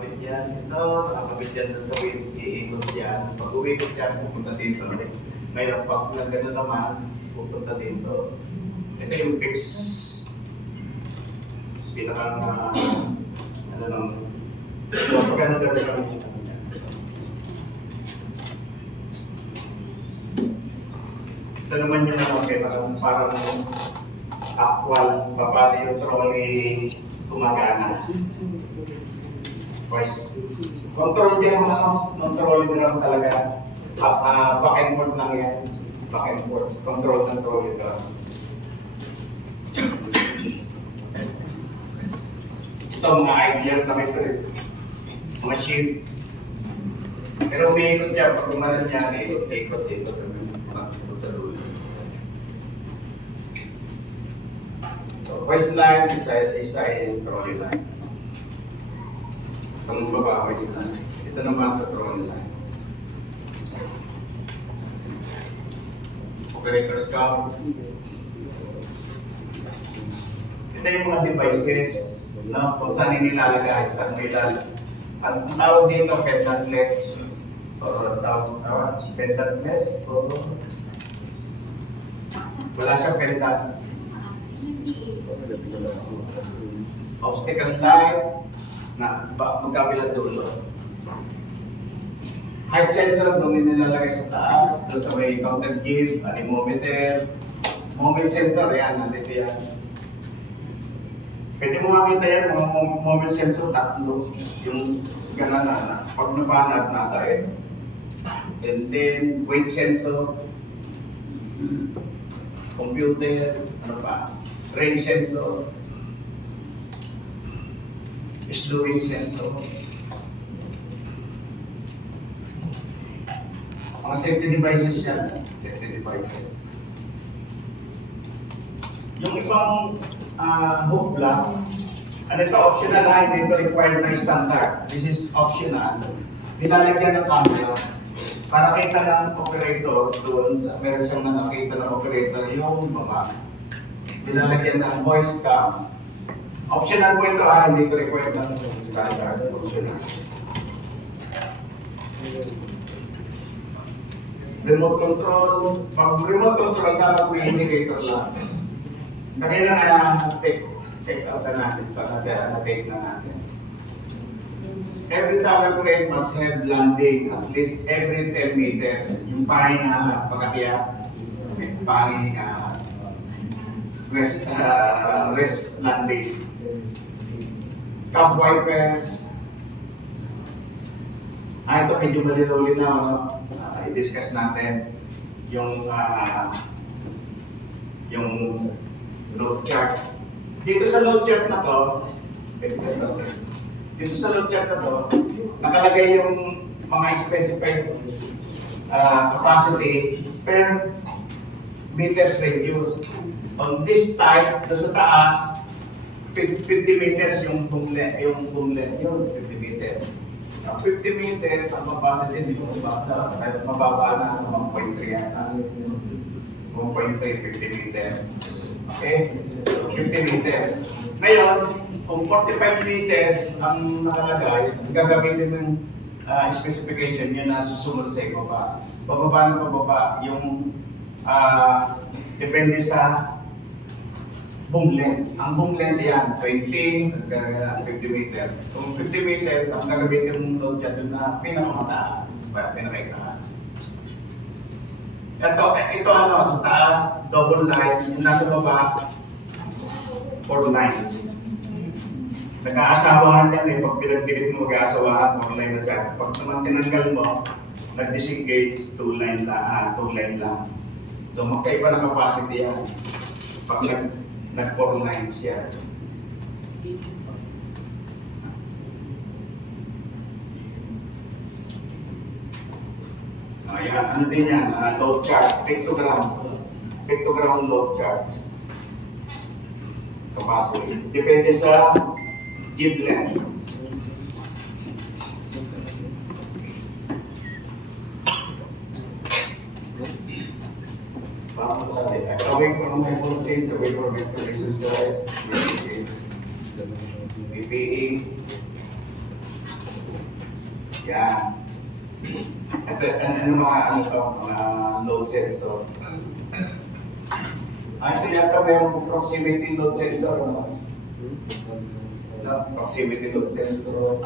nakakabit yan. Ito, nakakabit yan sa weight, iikot yan. Pag umikot yan, pupunta dito. Ngayon, pag gano'n naman, pupunta dito. Ito yung fix. Pinakang, ano nang, pag gano'n lang yung ito naman yung parang actual, paano yung trolley gumagana. Pues, control dyan ng trolley drum talaga. Back and forth lang yan. Back and forth. Control ng trolley drum. Ito mga ideal kami ito eh. Mga ship. Pero umiikot dyan. Pag umanan dyan, ikot. So, waist line is a trolley line. Itong baba, waist line. Ito naman sa trolley line. Operator's cup. Ito yung mga devices na kung saan inilalagay, saan nilalagay. Ang tawag dito, pendantless. Or pendantless. Wala siyang pendant. Obstacle light na magkabilang dulo. Height sensor doon nilalagay sa taas, doon sa may counter give, anemometer, moment sensor, yan, nandito yan. Pwede mo makita yan, mga moment sensor, tatlo, yung gana na, pag nabanat na tayo. And then, weight sensor, computer, ano pa, range sensor, slowing sensor. Mga safety devices yan. Safety devices. Yung ibang hook block, ano ito, optional line, ito required na standard. This is optional. Nilalagyan ng camera para kita ng operator doon, meron siyang nakita ng operator yung baba. Nilalagyan ng voice cam. Optional po ito, hindi ito required ng standard. Optional. Remote control. Pag remote control, dapat may indicator lang. Kanina na take out na natin, na-take na natin. Every tower crane must have landing at least every 10 meters. Yung pahinga, pag-akyat, pahinga, rest landing. Cab wipers. Ito medyo malilinaw, no? I-discuss natin yung load chart. Dito sa load chart na to, nakalagay yung mga specified capacity per meters radius. On this type, doon sa taas, 50 meters yung boomlet yun, 50 meters. Ang 50 meters, ang capacity, hindi ko mabasa, kahit mababa na, 1.3 yata. 1.3, 50 meters. Okay? 50 meters. Ngayon, kung 45 meters ang nakalagay, gagamitin mo yung specification yun na susunod sa ibaba. Pababa ng pababa, yung depende sa boom length. Ang boom length yan, 20, 50 meters. Kung 50 meters, ang gagamitin mong load dyan doon na pinakamataas, pinakaitaas. Ito sa taas, double line, yung nasa baba, 4 lines. Nag-aasawahan yan pag pinagdikit mo mag-aasawahan, 4 line na siya. Pag naman tinanggal mo, nag-disengage, 2 line lang. So magkaiba ng capacity yan. Pag nag-4 lines siya. Ayan, ano din yan? Load chart, pictogram load chart. Capacity. Depende sa jib length. Away from my voltage, away from my voltage, PPE. Yan. Ito, ano mga ano to, mga load sensor. Ito yata mayroong proximity load sensor, no? No, proximity load sensor.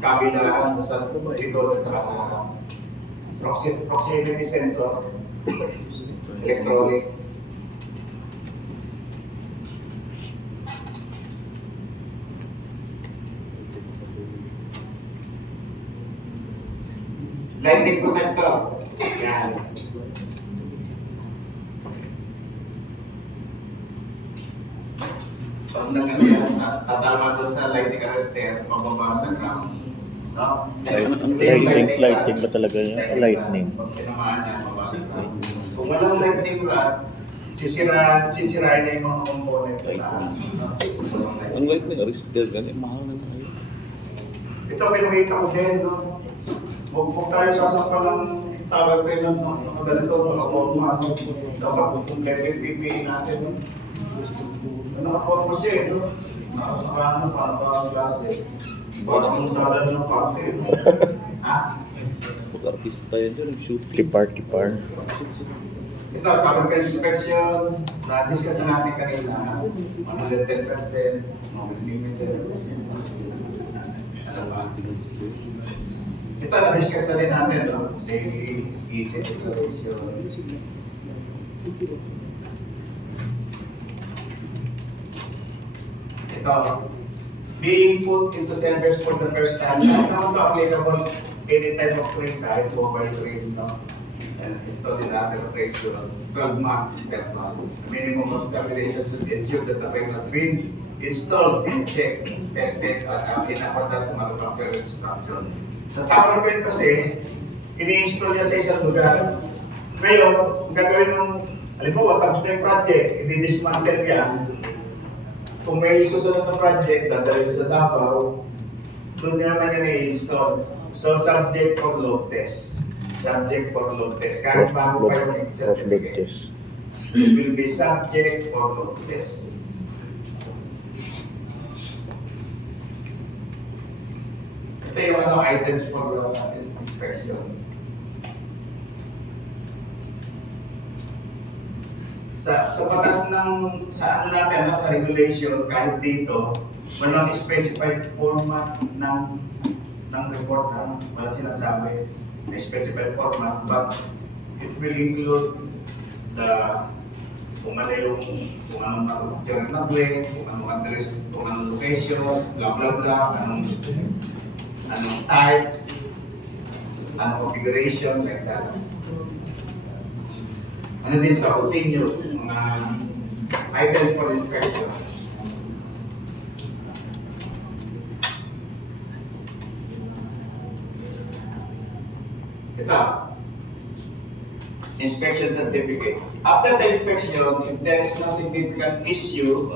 Kabilaan sa likod at saka sa harap. Proximity sensor. Electronic. Lightning protector. Yan. Pag nagkakaya, tatama doon sa lightning arrestor, pababa sa ground. No? Lighting ba talaga yun? Lightning. Pag tinamaan niya, pababa sa ground. Kung walang lightning rod, sisirain niya yung mga components sa taas. Ang lightning arrestor, ganyan, mahal na na yun. Ito, pinakita ko din, no? Huwag tayo sasakal ng tower crane ng mga ganito, mga forma, dapat kumpleto yung PPE natin. No? Nakaporma siya eh, no? Nakakano, parang klase. Parang dadalo ng parte. No? Ha? Pag-artista yan siya, nag-shooting. Kipar. Ito, tower crane inspection, na-discuss na natin kanina, 110%, no millimeters. Ano ba? Ito, na-discuss na din natin, no? Daily, easy declaration. Ito, being put into service for the first time. Lahat naman ito applicable any type of crane, kahit mobile crane, no? And install din natin operation 12 months in term. Minimum of examinations to ensure that the crane has been installed and checked, tested, at in accordance to manufacturer instruction. Sa tower crane kasi, ini-install yan sa isang lugar. Ngayon, ang gagawin ng, halimbawa, tapos na yung project, i-dismantle yan. Kung may susunod na project, dadalhin sa Davao, doon naman yan i-install. So, subject for load test. Subject for load test. Kahit bago pa yung certificate, test. it will be subject for load test. Ito yung ano, items for inspection. Sa batas ng, sa ano natin, no, sa regulation, kahit dito, walang specified format ng report, ano, walang sinasabi na specified format, but it will include the kung ano yung, kung anong manufacturer na blade, kung anong address, kung anong location, blah blah blah, anong type, anong configuration, like that. Ano din ito, continue, mga item for inspection. Ito, inspection certificate. After the inspection, if there is no significant issue,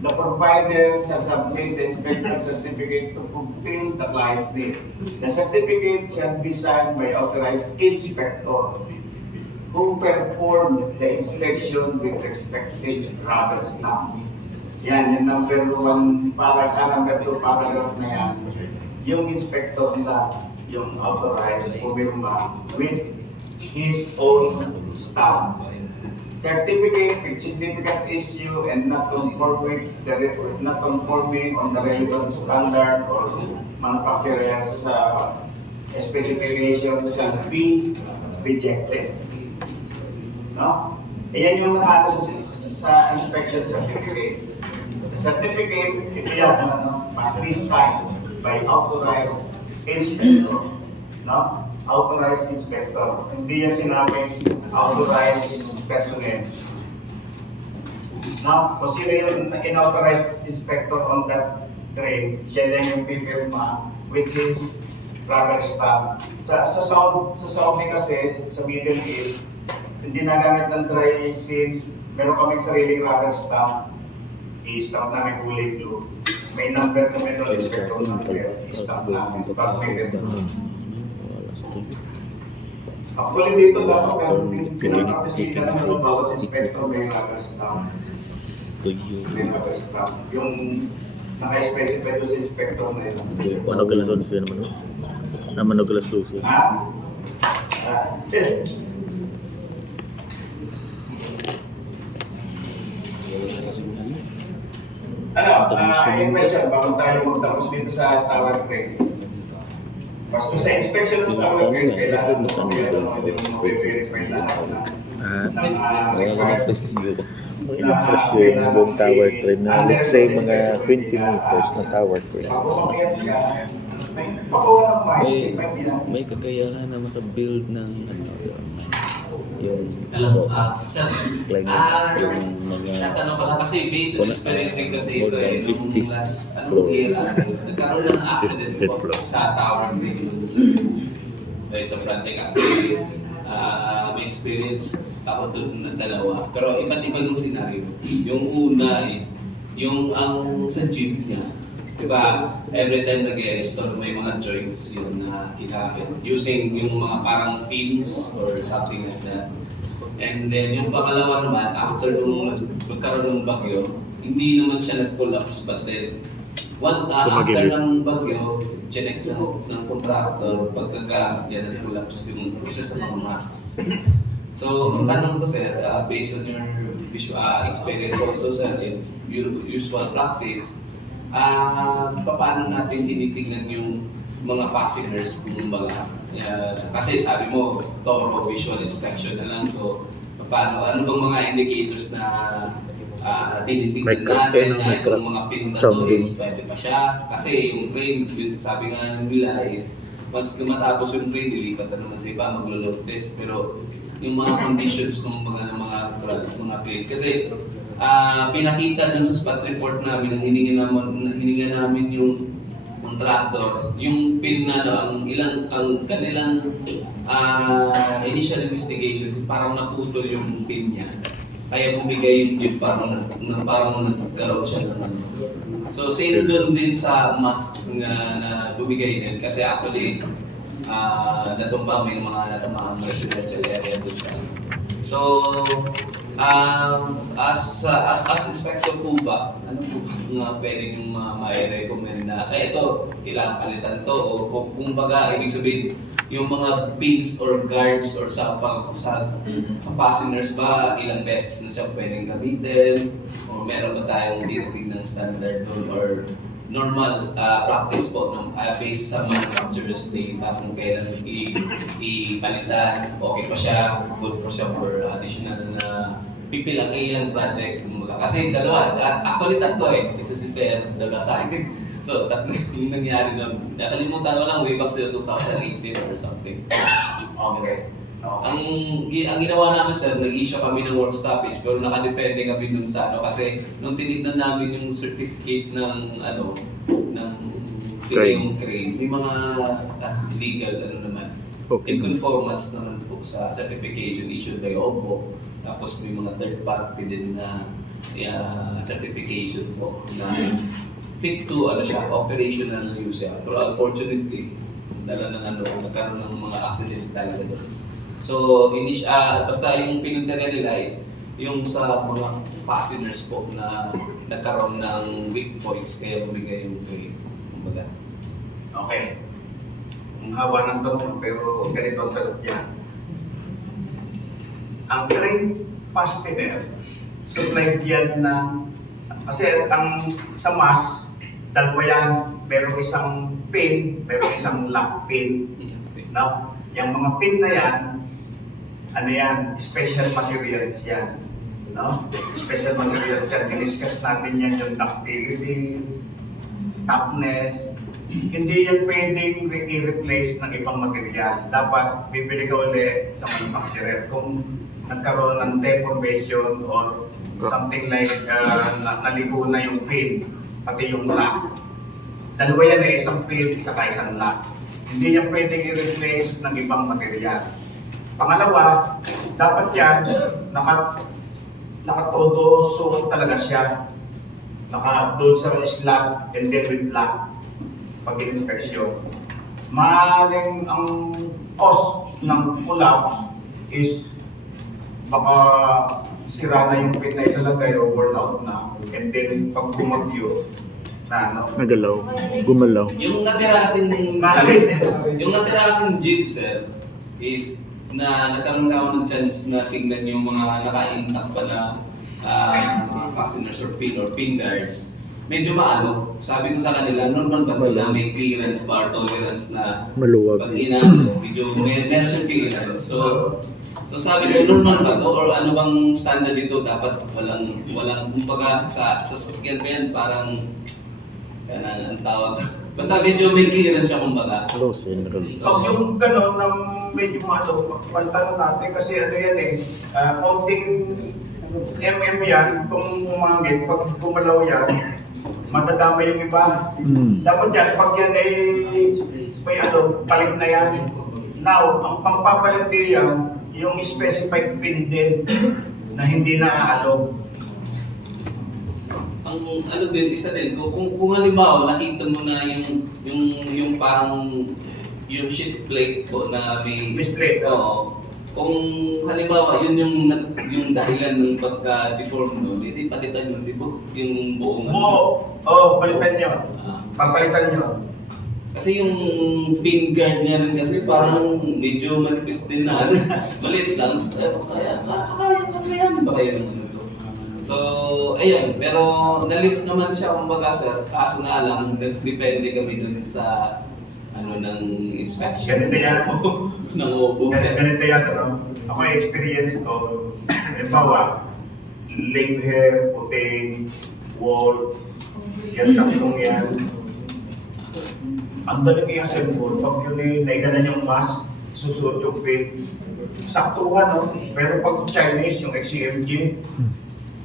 the provider shall submit the inspection certificate to fulfill the client's need. The certificate shall be signed by authorized inspector who performed the inspection with respective rubber stamp. Yan, yung number 1 number 2 paragraph na yan, yung inspector nila, yung authorized, pumirma with his own stamp. Certificate with significant issue and not conforming on the relevant standard or manufacturer's specification shall be rejected. No? Ayan yung nakata sa inspection certificate. The certificate, ito yan, must be signed by authorized inspector. No? Authorized inspector. Hindi yan sinabing authorized personnel. No? Kung sino yung in-authorized inspector on that train, siya lang yung pipirma with his rubber stamp. Sa Saudi kasi, sa Middle East, hindi nagamit ng dry seal. Meron kaming sariling rubber stamp. I-stamp namin kulay blue. May number kami doon, inspector number. I-stamp namin. Bago may actually dito dapat meron pinaka-artistika na bawat inspector may rubber stamp. May rubber stamp. Yung naka-specify doon sa inspector na yun. Ano galasod sila naman? Naman og alas 12. Ha? Wala kasing ano. Any question bago tayo magtapos dito sa tower crane? Basta sa inspection ng tower crane, kailangan mag-verify lahat Wala ka na festival. Plus yung buong tower crane na let's say mga 20 meters na tower crane. May kakayahan na makabuild ng ano, yung Alam, sir, like yung mga natanong ko lang kasi based on experience ko kasi ito eh, nung 50 last floor. year, nagkaroon ng accident 50th po floor. sa tower crane dun sa Cebu. Dahil sa project actually, may experience ako dun na dalawa. Pero iba't iba yung scenario. Yung una is, yung ang sa jeep niya, diba, every time nag-install may mga joints yun na kinakit using yung mga parang pins or something like that. And then yung pangalawa naman, after nung magkaroon ng bagyo, hindi naman siya nag-collapse but then after ng bagyo, chinek ng contractor pagkaka dyan nag-collapse yung isa sa mga mass. So, ang tanong ko sir, based on your visual experience also sir, in usual practice, paano natin tinitingnan yung mga fasteners kumbaga? Kasi sabi mo, thorough visual inspection na lang. So, paano, ano bang mga indicators na tinitingnan natin na itong mga pin na to is pwede pa siya? Kasi yung crane, yung sabi nga nila is, once matapos yung crane, dilipat na naman sa iba, maglo-load test. Pero yung mga conditions ng mga place. Kasi pinakita dun sa spot report namin, hininga namin yung contractor, yung pin na ang kanilang initial investigation, parang naputol yung pin niya. Kaya bumigay yung jeep, parang nagkaroon siya ng ano. So same doon din sa mask na bumigay din, kasi actually natumba may mga natamang residential area doon sa. So, as inspector po ba, ano po nga pwede yung ma-recommend na, ito, kailangan palitan to, o kung baga, ibig sabihin, yung mga pins or guards or sa fasteners ba, ilang beses na siya pwedeng gamitin, o meron ba tayong tinitignan standard doon, or normal practice po based sa manufacturer's data kung kailan ipalitan, okay pa siya, good for siya for additional na pipilang ilang projects. Kasi dalawa, actually tatlo isa si Sir, dalawa sa akin. So tatlo yung nangyari na, nakalimutan ko lang way back sa 2018 or something. Okay. Ang ginawa namin sir, nag-issue kami ng work stoppage pero nakadepende kami dun sa ano kasi nung tinignan namin yung certificate ng yung crane, may mga legal naman. Okay. In conformance naman po sa certification issued by OPPO. Tapos may mga third party din na certification po na fit to operational use siya. Pero unfortunately, nagkaroon ng mga accident talaga doon. So, basta yung pinag-realize, yung sa mga fasteners po na nagkaroon ng weak points, kaya bumigay yung crane. Kumbaga. Okay. Ang haba ng tanong, pero ganito ang sagot niya. Ang crane fastener, supplied yan ng, kasi sa mass, dalawa yan, meron isang pin, meron isang lock pin. No? Yung mga pin na yan, special materials yan. No? Special materials yan. Diniscuss natin yan yung ductility, toughness. Hindi yan pwedeng i-replace ng ibang material. Dapat bibili ka ulit sa manufacturer kung nagkaroon ng deformation or something like naligo na yung pin, pati yung lock. Dalawa yan isang pin, saka isang lock. Hindi yan pwedeng i-replace ng ibang material. Pangalawa, dapat yan, nakatodo suot talaga siya. Doon sa slot and then with lock pag in-inspection. Maaaring ang cause ng collapse is baka sira na yung pin na ilalagay o worn out na, and then pag bumagyo, na ano. Nagalaw. Gumalaw. Yung natira kasing Bakit? yung natira kasing jeep, sir, is na nagkaroon na ako ng chance na tingnan yung mga naka-intact pa na mga fasteners or pin guards. Medyo maano. Sabi ko sa kanila, normal ba ito na may clearance ba or tolerance na Maluwag. pag inaano, medyo meron siyang clearance. So sabi ko, normal ba ito? Or ano bang standard dito? Dapat walang kumbaga sa sasakyan pa yan, parang yan ang tawag. Basta medyo may clearance siya kumbaga. Rosin. So yung gano'n na medyo ano, palitan natin kasi ano yan eh, konting yan, kung umangit, pag gumalaw yan, matadama yung iba. Dapat yan, pag yan ay may ano, palit na yan. Now, ang pangpapalit din yan, yung specified pin din na hindi naaalog. Ang ano din, isa din, kung halimbawa nakita mo na yung parang yung sheet plate po na may Display. Oo. Kung halimbawa yun yung dahilan ng pagka-deform no, hindi palitan yun, di ba? Yung buong Palitan nyo. Pagpalitan nyo. Kasi yung pin guard niya rin kasi parang medyo manipis din na maliit lang. Kaya kakayanin ba kayo ng ano to? So, ayun. Pero na-lift naman siya kumbaga sir. Kaso nga lang, depende kami dun sa ano ng inspection. Ganito yan. ng opo. Ganito yan, ano? Ako yung experience ko, halimbawa, leg hair, puting, wall, yan tatlong yan. Ang daling i-assemble, pag yun eh, naiganan yung mask, susuot yung pin. Saktuhan, no? Pero pag Chinese, yung XCMG,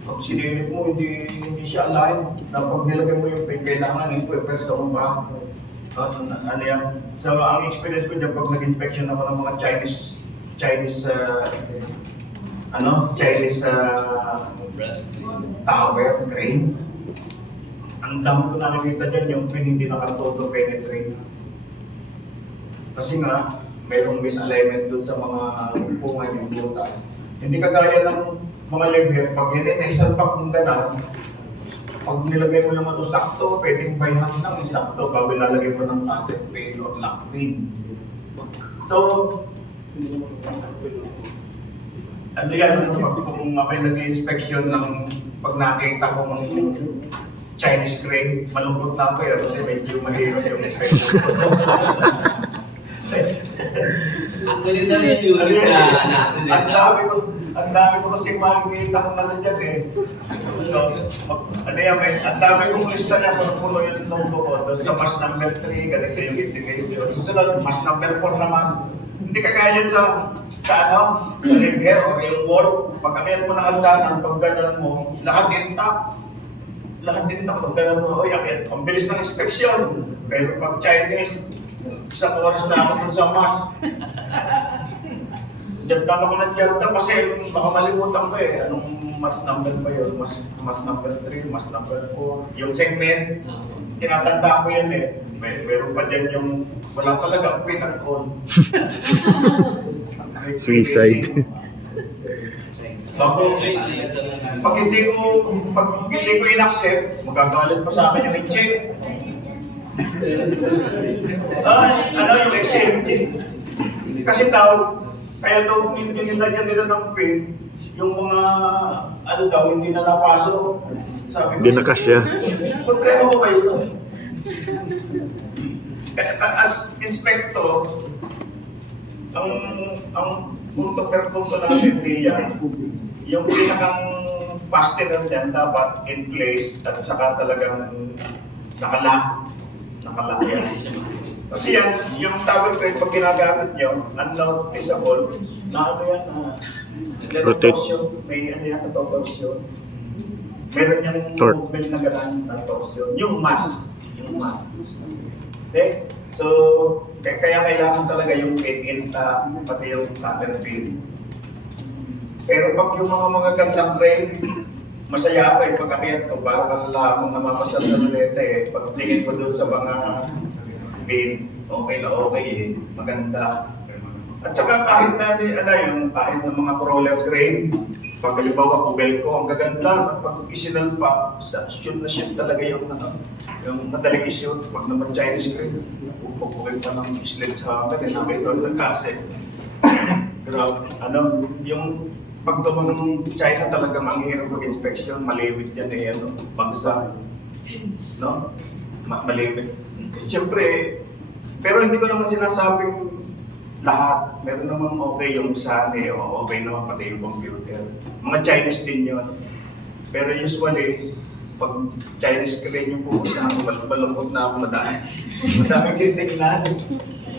pag sinilip mo, hindi siya align. Na pag nilagay mo yung pin, kailangan i-pwesto mo ba? Ano yan? So, ang experience ko dyan, pag nag-inspection ako ng mga Chinese tower, crane, ang dami ko nakikita dyan yung pin hindi nakatoto penetrate. Kasi nga, mayroong misalignment dun sa mga upungan yung butas. Hindi kagaya ng mga lever, pag yan na isang pack ng ganan, pag nilagay mo yung ano sakto, pwedeng by hand lang sakto bago ilalagay mo ng cutter pin or lock pin. So, ano yan, kung ako'y nag-inspection ng pag nakita ko ng Chinese crane, malungkot na ako kasi medyo mahirap yung inspection. Actually sir, yung unit na accident Ang dami ko kasi makikita kung ano dyan eh. So, ano yan eh, ang dami kong lista niya, puno-puno yung notebook ko. Doon sa mask number 3, ganito yung indicator. Susunod, mask number 4 naman. Hindi kagaya sa ano, sa lever or yung wall. Pag-akyat mo ng hagdanan, pag ganun mo, lahat intact. Lahat intact, pag ganun mo, akyat. Ang bilis ng inspeksyon. Pero pag Chinese, isang oras na ako dun sa mask. Diyan ako nandiyan kasi baka malimutan ko eh. Anong mask number ba yun? Mask number 3, mask number 4. Yung segment, tinatanda ko yan eh. Meron pa dyan yung wala talaga pin at all. Suicide. Pag hindi ko in-accept, magagalit pa sa akin yung i-check. Ano yung XMG? Kasi daw, kaya daw hindi nilagyan nila ng pin, yung mga ano daw, hindi na napasok. Sabi ko, Hindi na kasya. problema ko ba ito? As inspector, ang punto per punto natin diyan, yung pinakang fastener niyan dapat in place at saka talagang nakalock yan. Kasi yung tower crane pag ginagamit nyo, unnoticeable, na ano yan, Rotate. torsion, may ano yan, torsion. Meron yung Torque. movement na gano'n na torsion. Yung mass. Okay? So, kaya kailangan talaga yung pin pati yung cutter pin. Pero pag yung mga gandang crane, masaya ako eh, pag-akyat ko, parang lamang namapasal sa luneta eh. Pag tingin ko doon sa mga pin, okay na okay eh, maganda. At saka kahit na, kahit na mga crawler crane, Pag halimbawa kubel ko, ang gaganda, pag isinalpa, shoot na shoot talaga yung ano, yung madaling shoot. Pag naman Chinese screen, upok-upok pa ng slim sa akin, namin ito nagkasip. Pero ano, yung paggawa ng China talaga manghirap mag-inspection, malimit yan eh, ano, bagsa. No? Malimit. Siyempre, pero hindi ko naman sinasabing lahat. Meron naman okay yung SANE o okay naman pati yung computer. Mga Chinese din yun. Pero usually, pag Chinese screen yung pupunta ako, malungkot na ako madami. Madaming titignan.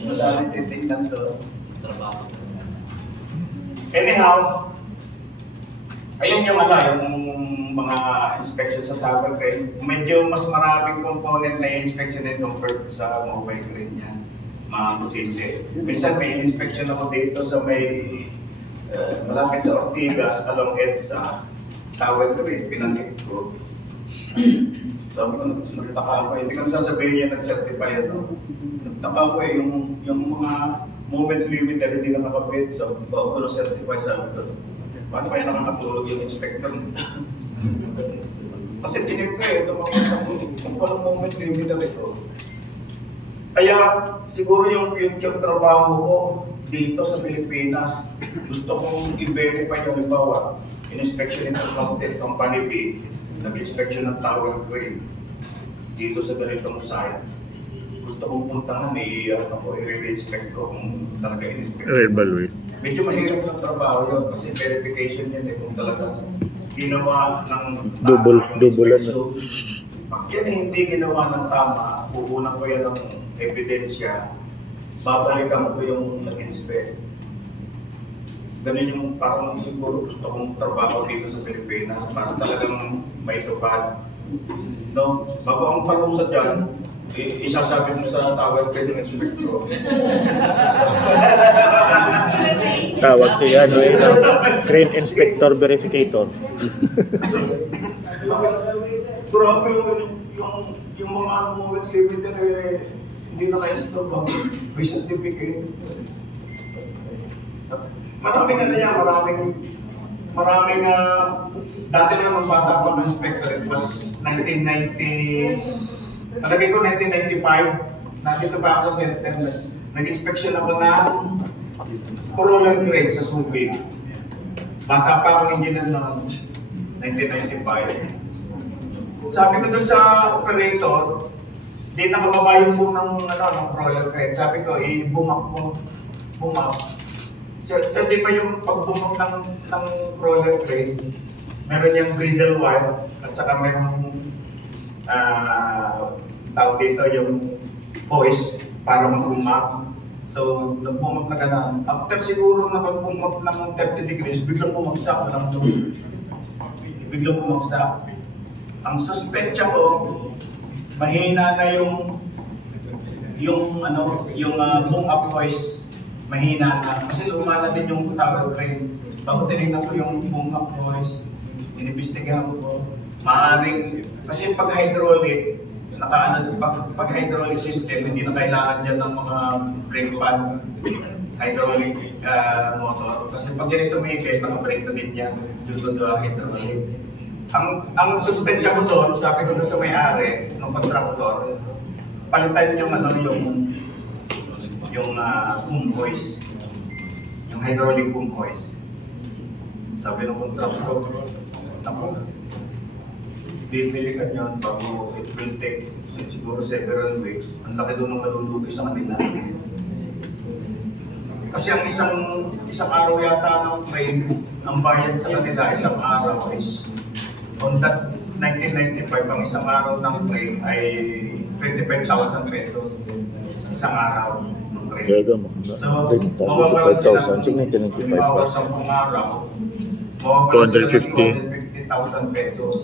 Madaming titignan doon. Trabaho. Anyhow, ayun yung ano, yung mga inspection sa tower crane. Medyo mas maraming component na i-inspection din compared sa mobile crane yan. Mga musisi. Minsan may inspection ako dito sa may malapit sa Ortigas, along EDSA, tower crane, pinangit ko. Sabi ko, nagtaka ako, hindi ko nasasabihin niya nag-certify ano. Nagtaka ko yung mga moment limiter hindi nakakapit. So, bago ko na-certify, sabi ko, paano kaya nakakatulog yung inspector nito? Kasi tinig ko kung walang moment limiter ito. Kaya siguro yung future trabaho ko dito sa Pilipinas, gusto kong i-verify yung halimbawa, in-inspection ng company B, nag-inspection ng tower crane dito sa ganitong site. Gusto kong puntahan, i-re-inspect ko kung talaga in-inspect. Evaluate. Medyo mahirap sa trabaho yun kasi verification yun kung talaga ginawa ng Double yung ano. inspection. Pag yan hindi ginawa ng tama, pupunan ko yan ng ebidensya, babalikan ko yung nag-inspect. Ganun yung parang siguro gusto kong trabaho dito sa Pilipinas para talagang may tupad. No? Bago ang parusa dyan, isasabi mo sa tower crane inspector. Tawag siya, ano eh, crane inspector verificator. Grabe yung mga ano moment limiter hindi na kaya stop. May certificate. Maraming ano yan, maraming dati na nung bata pa ng inspector, it was 1990, nalagay ko 1995, nandito pa ako sa center, nag-inspection ako ng roller crane sa Subic. Bata pa akong engineer noon, 1995. Sabi ko dun sa operator, di nakababa yung boom ng roller crane. Sabi ko, i-boom up. Sa di ba yung pag-boom ng roller crane, meron yung bridle wire at saka meron tawag dito yung hoist para mag-boom up. So, nag-boom up na ganun. After siguro nakag-boom up ng 30 degrees, biglang bumagsak. Biglang bumagsak. Ang suspension ko, mahina na yung boom up hoist, mahina na. Kasi luma na din yung tower crane. Bago tinignan ko yung boom up hoist, inimbestigahan ko. Maaring, kasi pag hydraulic, pag hydraulic system, hindi na kailangan dyan ng mga brake pad, hydraulic motor. Kasi pag ganito may effect, naka-brake na din yan due to the hydraulic. Ang suspensya ko doon, sabi ko doon sa may-ari, ng contractor, palitan yung boom hoist, yung hydraulic boom hoist. Sabi ng contractor, ako, bibili ka niyan bago it will take siguro several weeks. Ang laki doon ng malulugi sa kanila. Kasi ang isang araw yata ng train, ang bayad sa kanila isang araw is on that 1995, ang isang araw ng train ay 25,000 pesos. Isang araw ng train. Gaga mo. So, mawawalan sila 1995 halimbawa pa. 10 araw, mawawalan sila ng 250. 250,000 pesos.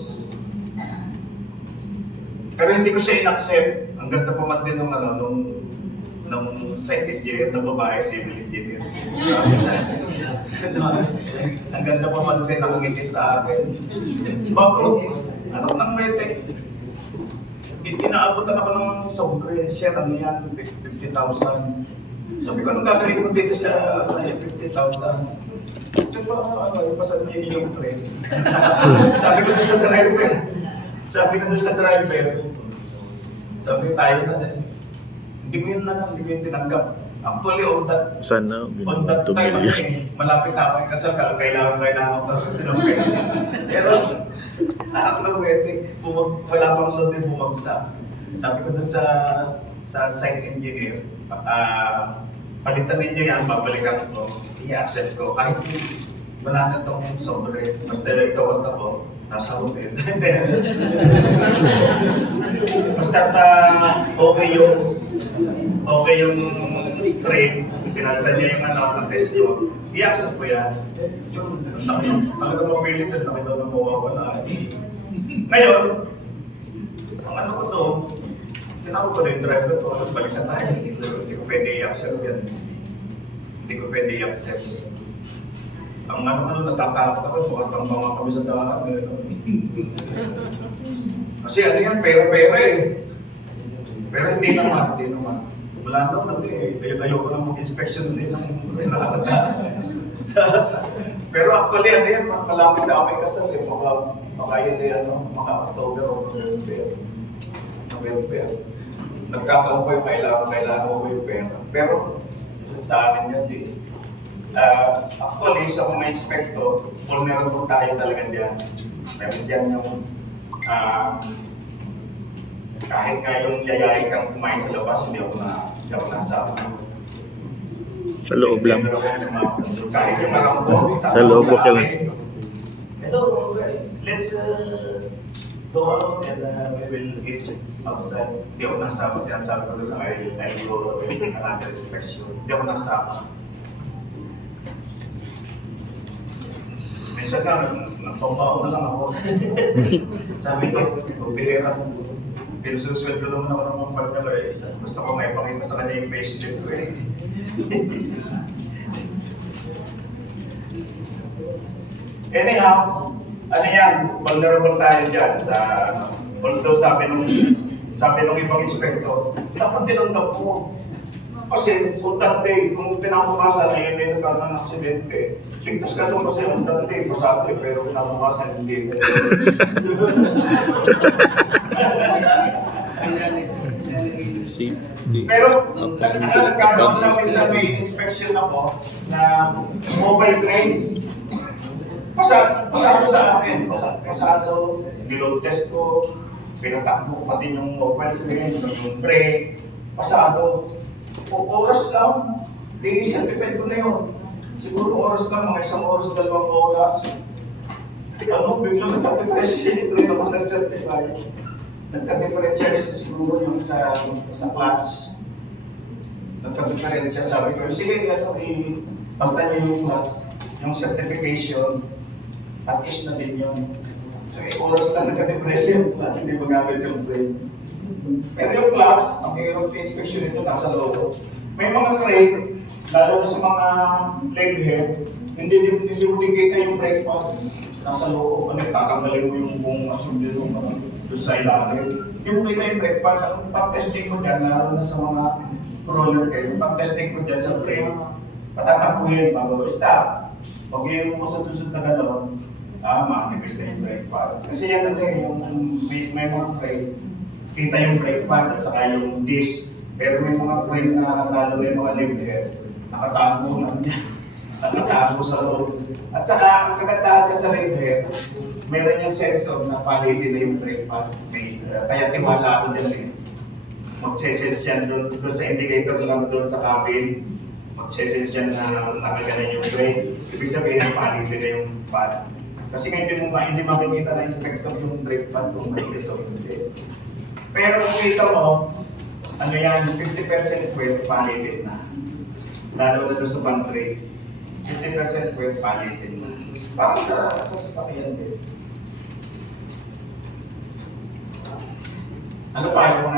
Pero hindi ko siya in-accept. Ang ganda pa man din nung site engineer na babae, civil engineer. Ang ganda pa man din nakangiti sa akin. Bago, nang meeting, inaabutan ako ng sobre, share, ano yan, 50,000. Sabi ko, anong gagawin ko dito sa 50,000? Sir, ipasan niyo yung train. Sabi ko doon sa driver, sabi tayo na, hindi ko yun tinanggap. Actually, on that Sana, time, 2 million. malapit na ako yung kasal, kailangan ako Pero, ako ng wedding, wala pang load yung bumagsak. Sabi ko dun sa site engineer, palitan ninyo yan, babalikan ko, i-accept ko, kahit wala na itong sobre, basta ikaw at ako, nasa hotel. Basta okay yung train, pinalitan niya yung ng test ko, i-accept ko yan. Yun, talaga mapilit at nakita na mawawala. Ngayon, ang ano ko doon, tinawag ko na yung driver ko, balik na tayo, hindi ko pwede i-accept yan. Hindi ko pwede i-accept. Ang natatakot ako, makatambang kami sa daan. Kasi ano yan, pera-pera eh. Pero hindi naman. Wala naman, ayoko na mag-inspection din ng nakakadaan. Pero actually, ano yan, malapit na ako kasal eh. Baka yun eh, maka-October o November. Nagkataon ko yung kailangan ko yung pera. Pero sa akin yan eh. Actually, sa mga inspector, vulnerable tayo talaga dyan. Meron dyan yung kahit nga yung yayain kang kumain sa labas, hindi ako nasama. Sa loob lang. Kahit yung marangko, Sa loob, okay lang. Hello, let's go out and we will eat outside. Hindi ako nasama. Sinasabi ko lang, I'll go another inspection. Hindi ako nasama. Minsan nga, nagpapao na lang ako. Sabi ko, pagpilera ko. Pinususweldo naman ako ng mga pagka ko eh. Gusto ko nga ipakita sa kanya yung payslip ko eh. Anyhow, ano yan, vulnerable tayo dyan sa although sabi nung ibang inspector, dapat tinanggap mo. Kasi on that day, kung pinabukasan na yun ay nagkaroon ng aksidente, ligtas ka doon kasi on that day, pasado pero pinabukasan hindi. Safety. Pero nagkakaroon lang minsan may inspection ako na mobile train. Pasado sa akin, pasado, niload test ko, pinatakbo ko pati yung mobile train, yung brake, pasado. O oras lang, i-certify ko na yun. Siguro oras lang, mga 1 oras, 2 oras. Biglang nagka-differential yung train ako na-certify. Nagka-differential siguro yung sa clutch. Nagka-differential, sabi ko, sige, ipagtan niyo yung clutch, yung certification, at is na din yun. So, oras lang nagka-differential yung clutch, hindi magamit yung train. Pero yung clutch, ang hirap inspection nito nasa loob. May mga crane, lalo na sa mga leg head, hindi mo din kita yung brake pad. Nasa loob, tatanggalin mo yung buong assembly doon sa ilalim. Hindi mo kita yung brake pad. Ang pag-testing ko dyan, lalo na sa mga roller crane, yung pag-testing ko dyan sa brake, patatapuhin bago stop. Pag yung mo sa tusod na gano'n, manipis na yung brake pad. Kasi yan yung may mga crane, kita yung brake pad at saka yung disc. Pero may mga crane na lalo na yung mga leg head, nakatago na niya. Nakatago sa loob. At saka ang kagandahan niya sa leg head, meron yung sensor na palitin na yung brake pad. Kaya tiwala ako dyan eh. Magsesense yan doon sa indicator lang doon sa cabin. Magsesense yan na nakaganan yung brake. Ibig sabihin, palitin na yung pad. Kasi nga hindi makikita na inspector yung brake pad kung malinis o hindi. Pero kung kita mo, ano yan, 50% pwede palitin na. Lalo na doon sa band brake. 50% pwede palitin na. Parang sa sasakyan din. Ano pa yung mga